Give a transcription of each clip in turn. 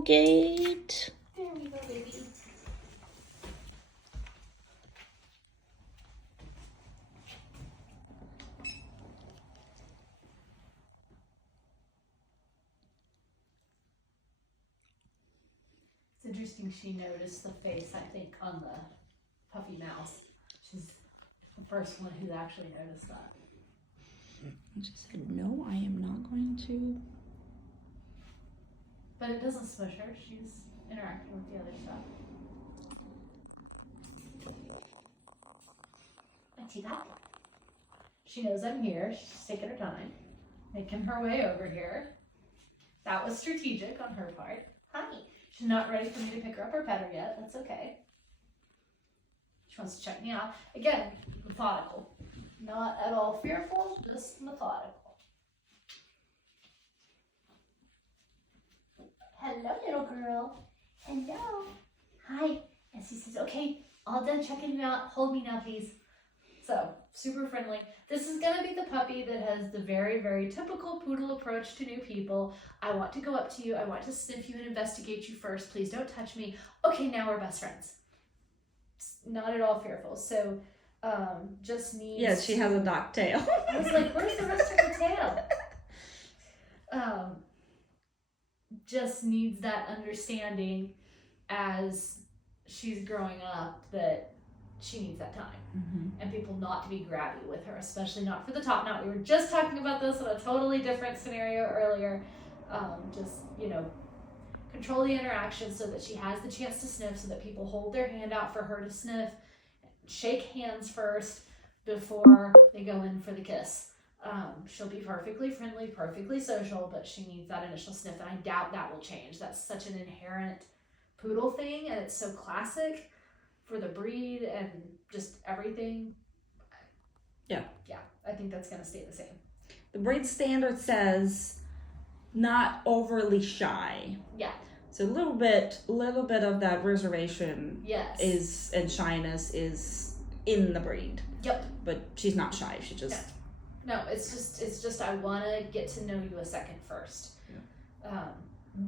Applegate. There we go, baby. It's interesting she noticed the face, I think, on the puppy mouse. She's the first one who actually noticed that. And she said, no, I am not going to. But it doesn't smush her. She's interacting with the other stuff. I see that. She knows I'm here. She's taking her time, making her way over here. That was strategic on her part. Hi. She's not ready for me to pick her up or pet her yet. That's okay. She wants to check me out. Again, methodical. Not at all fearful, just methodical. Hello, little girl. Hello. Hi. And she says, okay, all done checking you out. Hold me now, please. So, super friendly. This is going to be the puppy that has the very, very typical poodle approach to new people. I want to go up to you. I want to sniff you and investigate you first. Please don't touch me. Okay, now we're best friends. Not at all fearful. So, just needs... Yes, she has a dock tail. I was like, where's the rest of her tail? Just needs that understanding as she's growing up that she needs that time. And people not to be grabby with her, especially not for the top knot. We were just talking about this in a totally different scenario earlier. Just, control the interaction so that she has the chance to sniff, so that people hold their hand out for her to sniff, shake hands first before they go in for the kiss. She'll be perfectly friendly, perfectly social, but she needs that initial sniff, and I doubt that will change. That's such an inherent poodle thing, and it's so classic for the breed and just everything. Yeah, I think that's going to stay the same. The breed standard says not overly shy. Yeah. So a little bit of that reservation is and shyness is in the breed. Yep. But she's not shy. She just No, it's just I want to get to know you a second first. Yeah.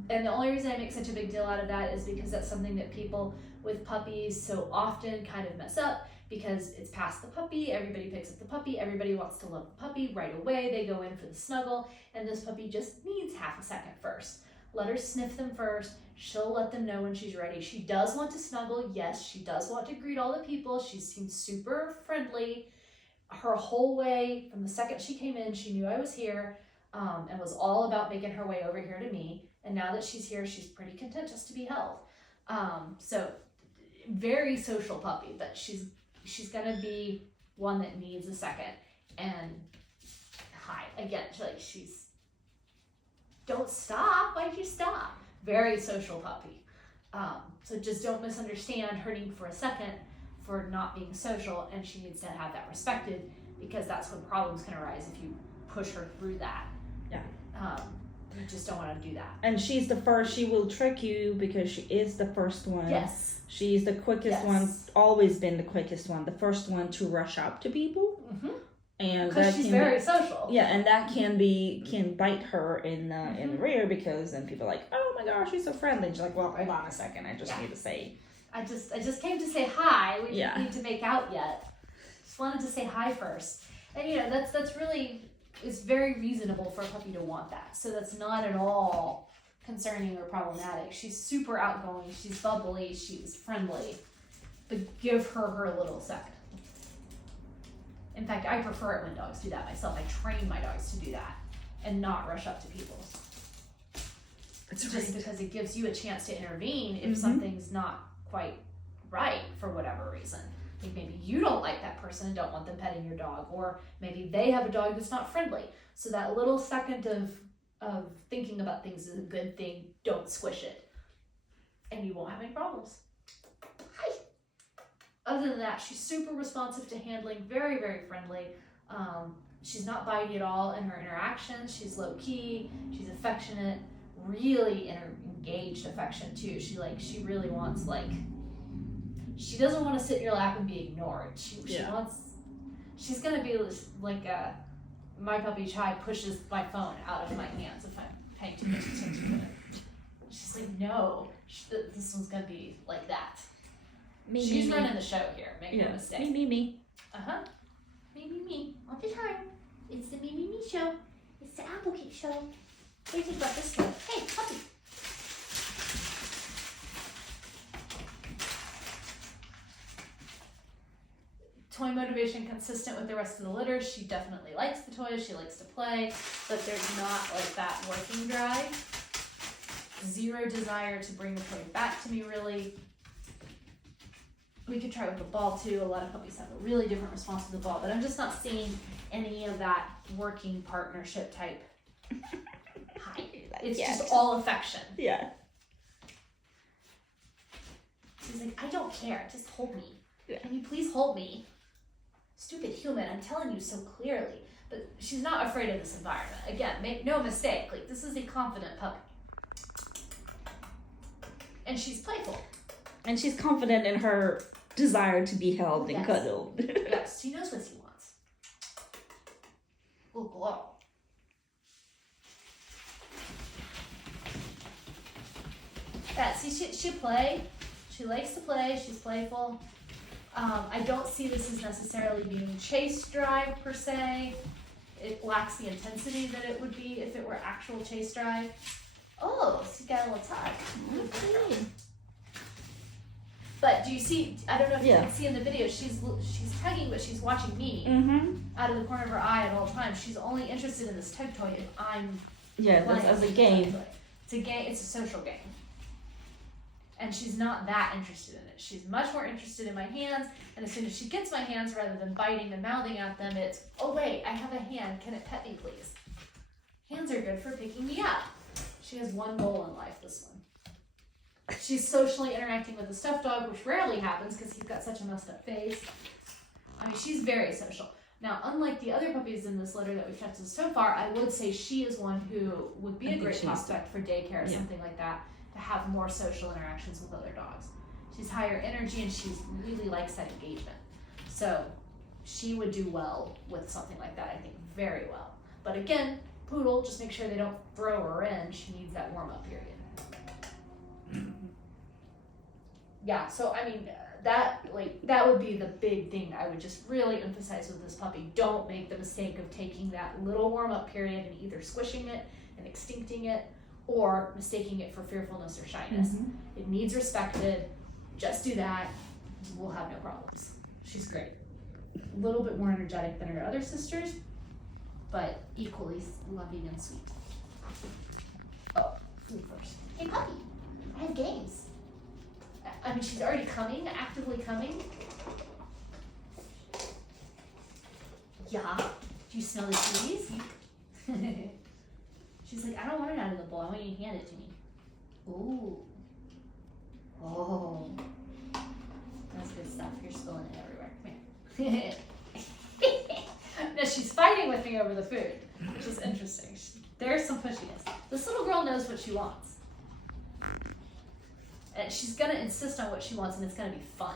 And the only reason I make such a big deal out of that is because that's something that people with puppies so often kind of mess up, because it's past the puppy, everybody picks up the puppy, everybody wants to love the puppy right away, they go in for the snuggle, and this puppy just needs half a second first. Let her sniff them first. She'll let them know when she's ready. She does want to snuggle, yes, she does want to greet all the people. She seems super friendly. Her whole way, from the second she came in, she knew I was here, and was all about making her way over here to me. And now that she's here, she's pretty content just to be held. So very social puppy, but she's gonna be one that needs a second. And hi, again, she's don't stop. Why'd you stop? Very social puppy. So just don't misunderstand her need for a second for not being social, and she needs to have that respected, because that's when problems can arise if you push her through that. Yeah. You just don't want to do that. And she's the first. She will trick you because she is the first one. Yes. She's the quickest one. Always been the quickest one. The first one to rush up to people. And because she's very social. Yeah, and that can bite her in the rear, because then people are like, oh my gosh, she's so friendly. And she's like, well, hold on a second. I just need to say. I just came to say hi. We didn't need to make out yet. Just wanted to say hi first. And that's really, it's very reasonable for a puppy to want that. So that's not at all concerning or problematic. She's super outgoing. She's bubbly. She's friendly. But give her a little second. In fact, I prefer it when dogs do that myself. I train my dogs to do that and not rush up to people. That's just because it gives you a chance to intervene if something's not quite right for whatever reason. Like maybe you don't like that person and don't want them petting your dog, or maybe they have a dog that's not friendly. So that little second of thinking about things is a good thing. Don't squish it, and you won't have any problems. Hi. Other than that, she's super responsive to handling, very, very friendly. She's not bitey at all in her interactions. She's low key. She's affectionate. Really engaged affection too. She really wants, she doesn't want to sit in your lap and be ignored. She wants, she's gonna be like my puppy Chai pushes my phone out of my hands if I'm paying too much attention to it. She's like, no, this one's gonna be like that. She's running the show here, make no mistake. Me. Uh-huh. Me, all the time. It's the me show. It's the Applegate show. What do you think about this one? Hey, puppy. Toy motivation consistent with the rest of the litter. She definitely likes the toys. She likes to play, but there's not like that working drive. Zero desire to bring the toy back to me, really. We could try with the ball too. A lot of puppies have a really different response to the ball, but I'm just not seeing any of that working partnership type. Hi. It's just all affection. Yeah. She's like, I don't care. Just hold me. Yeah. Can you please hold me? Stupid human, I'm telling you so clearly. But she's not afraid of this environment. Again, make no mistake. Like, this is a confident puppy. And she's playful. And she's confident in her desire to be held and cuddled. Yes, she knows what she wants. Ooh, glow. Yeah, see, she'll play. She likes to play. She's playful. I don't see this as necessarily being chase drive per se. It lacks the intensity that it would be if it were actual chase drive. Oh, she got a little tug. Okay. But do you see, I don't know if you can see in the video, she's tugging, but she's watching me out of the corner of her eye at all times. She's only interested in this tug toy if I'm playing as a game. It's a game, it's a social game. And she's not that interested in it. She's much more interested in my hands, and as soon as she gets my hands, rather than biting and mouthing at them, it's, oh wait, I have a hand, can it pet me please? Hands are good for picking me up. She has one goal in life, this one. She's socially interacting with the stuffed dog, which rarely happens because he's got such a messed up face. I mean, she's very social. Now, unlike the other puppies in this litter that we've tested so far, I would say she is one who would be a great prospect for daycare or something like that, to have more social interactions with other dogs. She's higher energy and she really likes that engagement. So she would do well with something like that, I think, very well. But again, poodle, just make sure they don't throw her in. She needs that warm-up period. Yeah, so I mean, that would be the big thing I would just really emphasize with this puppy. Don't make the mistake of taking that little warm-up period and either squishing it and extincting it or mistaking it for fearfulness or shyness. It needs respected. Just do that. We'll have no problems. She's great. A little bit more energetic than her other sisters, but equally loving and sweet. Oh, food first. Hey, puppy, I have games. I mean, she's already coming, actively coming. Yeah. Do you smell the cheese? She's like, I don't want it out of the bowl. I want you to hand it to me. Ooh. Oh. That's good stuff. You're spilling it everywhere. Come here. Now she's fighting with me over the food, which is interesting. There's some pushiness. This little girl knows what she wants. And she's gonna insist on what she wants, and it's gonna be fun.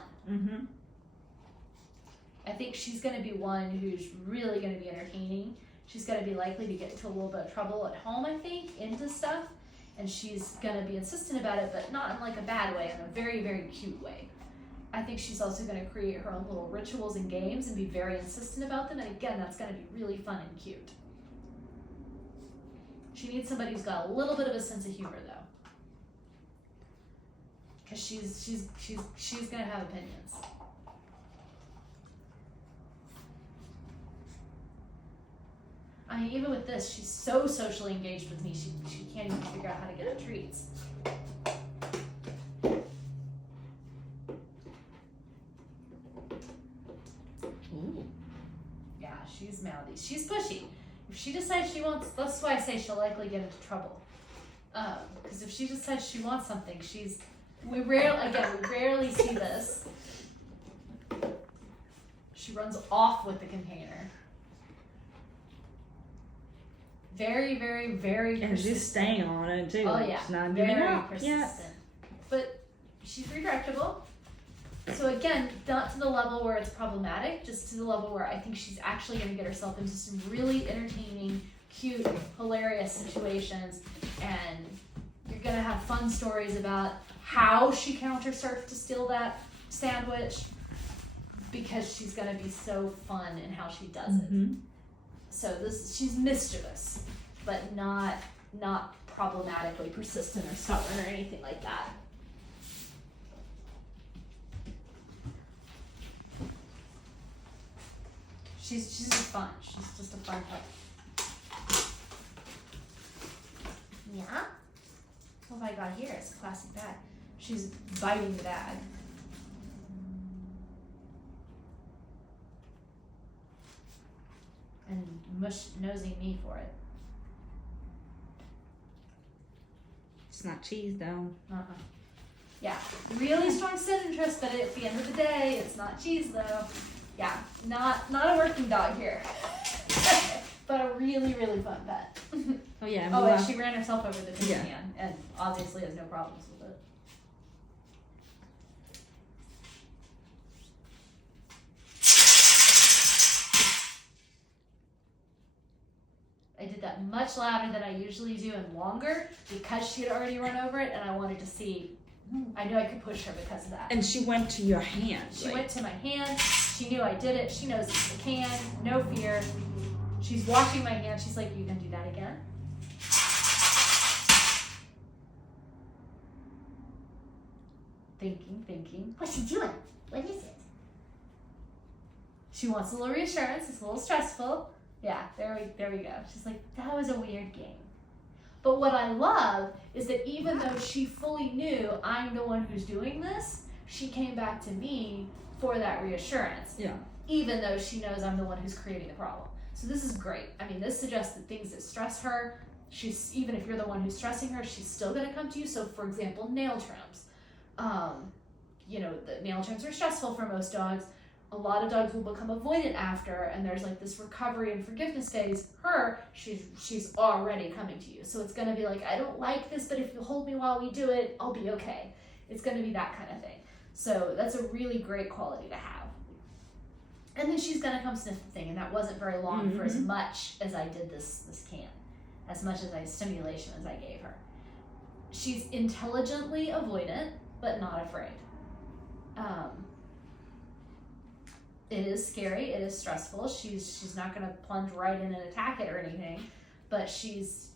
I think she's gonna be one who's really gonna be entertaining. She's gonna be likely to get into a little bit of trouble at home, I think, into stuff. And she's gonna be insistent about it, but not in like a bad way, in a very, very cute way. I think she's also gonna create her own little rituals and games and be very insistent about them. And again, that's gonna be really fun and cute. She needs somebody who's got a little bit of a sense of humor, though. Because she's gonna have opinions. I mean, even with this, she's so socially engaged with me, she can't even figure out how to get her treats. Ooh. Yeah, she's mouthy. She's pushy. If she decides she wants, that's why I say she'll likely get into trouble. Because if she decides she wants something, we rarely see this. She runs off with the container. Very, very, very persistent. And she's staying on it too. Oh yeah, she's not very giving up. persistent. But she's redirectable. So again, not to the level where it's problematic, just to the level where I think she's actually going to get herself into some really entertaining, cute, hilarious situations, and You're gonna have fun stories about how she counter-surfed to steal that sandwich, because she's gonna be so fun in how she does it. So she's mischievous, but not problematically persistent or stubborn or anything like that. She's just fun. She's just a fun puppy. Yeah? What have I got here? It's a classic bag. She's biting the bag. And nosing me for it. It's not cheese though. Yeah, really strong scent interest, but at the end of the day, it's not cheese though. Yeah, not a working dog here, but a really, really fun pet. Oh yeah. And she ran herself over the tin can, and obviously has no problems with it. I did that much louder than I usually do and longer because she had already run over it, and I wanted to see. I knew I could push her because of that. And she went to your hand. She went to my hand. She knew I did it. She knows it's the can. No fear. She's washing my hand. She's like, "You can do that again?" Thinking. What's she doing? What is it? She wants a little reassurance. It's a little stressful. Yeah, there we go. She's like, "That was a weird game." But what I love is that even though she fully knew I'm the one who's doing this, she came back to me for that reassurance. Yeah. Even though she knows I'm the one who's creating the problem. So this is great. I mean, this suggests that things that stress her, even if you're the one who's stressing her, she's still gonna come to you. So for example, nail trims. The nail trims are stressful for most dogs. A lot of dogs will become avoidant after, and there's like this recovery and forgiveness phase. She's already coming to you. So it's gonna be like, "I don't like this, but if you hold me while we do it, I'll be okay." It's gonna be that kind of thing. So that's a really great quality to have. And then she's gonna come sniff the thing, and that wasn't very long for as much as I did this can, as much as stimulation as I gave her. She's intelligently avoidant, but not afraid. It is scary, it is stressful. She's not gonna plunge right in and attack it or anything, but she's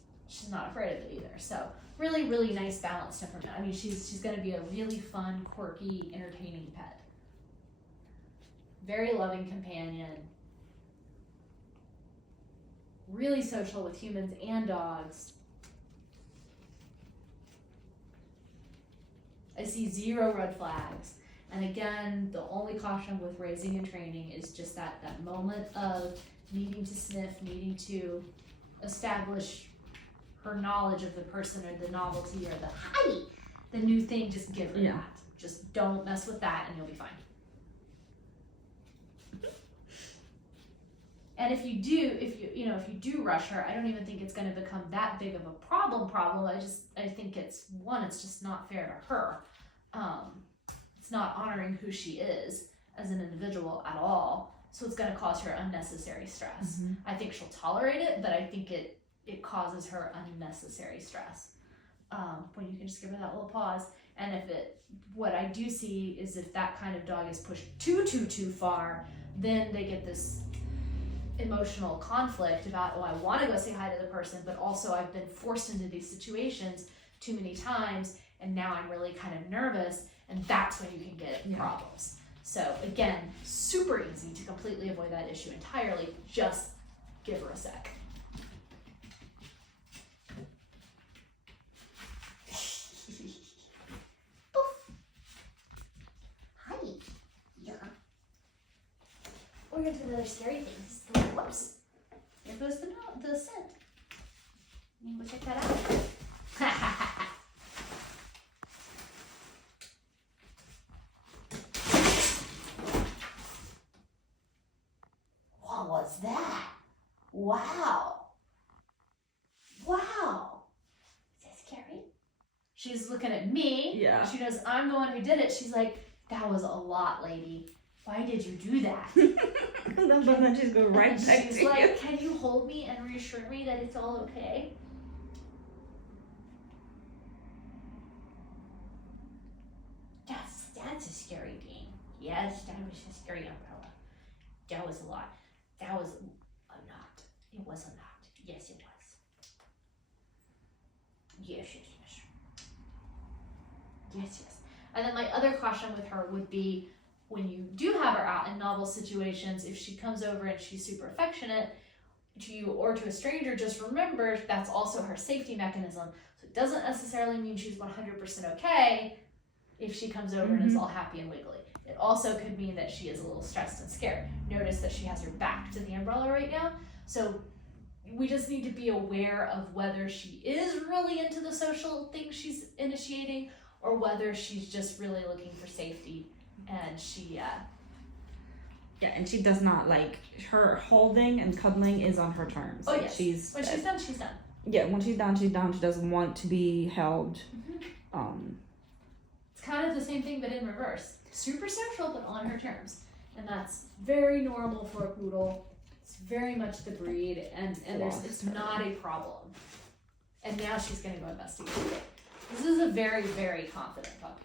not afraid of it either. So really, really nice balanced temperament. I mean, she's gonna be a really fun, quirky, entertaining pet. Very loving companion. Really social with humans and dogs. I see 0 red flags. And again, the only caution with raising and training is just that moment of needing to sniff, needing to establish her knowledge of the person or the novelty or the new thing. Just give her that. Just don't mess with that and you'll be fine. And if you do rush her, I don't even think it's going to become that big of a problem. I think it's just not fair to her. It's not honoring who she is as an individual at all. So it's going to cause her unnecessary stress. I think she'll tolerate it, but I think it causes her unnecessary stress. When you can just give her that little pause. And what I do see is if that kind of dog is pushed too far, then they get this emotional conflict about, I want to go say hi to the person, but also I've been forced into these situations too many times, and now I'm really kind of nervous, and that's when you can get problems. So again, super easy to completely avoid that issue entirely. Just give her a sec. Hi. Yeah. We're going to do another scary thing. Whoops. There goes the scent. You can go check that out. What was that? Wow. Is that scary? She's looking at me. Yeah. She knows I'm the one who did it. She's like, "That was a lot, lady. Why did you do that?" But then she's go right and back she's to like, you. "Can you hold me and reassure me that it's all okay?" Yes, that was a scary umbrella. That was a lot. That was a lot. It was a lot. Yes, it was. Yes, yes, yes. Yes, yes. And then my other caution with her would be when you do have her out in novel situations, if she comes over and she's super affectionate to you or to a stranger, just remember that's also her safety mechanism. So it doesn't necessarily mean she's 100% okay if she comes over and is all happy and wiggly. It also could mean that she is a little stressed and scared. Notice that she has her back to the umbrella right now. So we just need to be aware of whether she is really into the social thing she's initiating or whether she's just really looking for safety and she Yeah, and she does not like her holding and cuddling is on her terms. Oh Like, yes. she's when she's done, she's done. yeah. When she's done, she's done. She doesn't want to be held. It's kind of the same thing but in reverse. Super sexual but on her terms. And that's very normal for a poodle. It's very much the breed and it's not a problem. And now she's gonna go investigate it. This is a very, very confident puppy.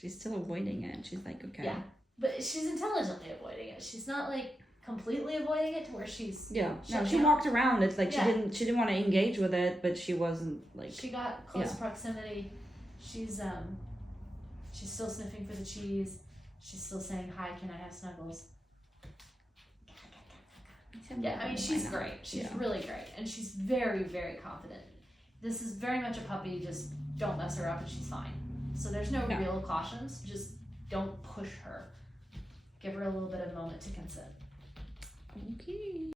She's still avoiding it. She's like, okay. Yeah. But she's intelligently avoiding it. She's not like completely avoiding it to where she's Yeah. No, shut she down. walked around. It's like Yeah. she didn't want to engage with it, but she wasn't like. She got close Yeah. proximity. She's still sniffing for the cheese. She's still saying, "Hi, can I have snuggles?" Yeah, I mean, she's great. She's really great. And she's very, very confident. This is very much a puppy, just don't mess her up and she's fine. So there's no real cautions, just don't push her. Give her a little bit of moment to consent. Okay.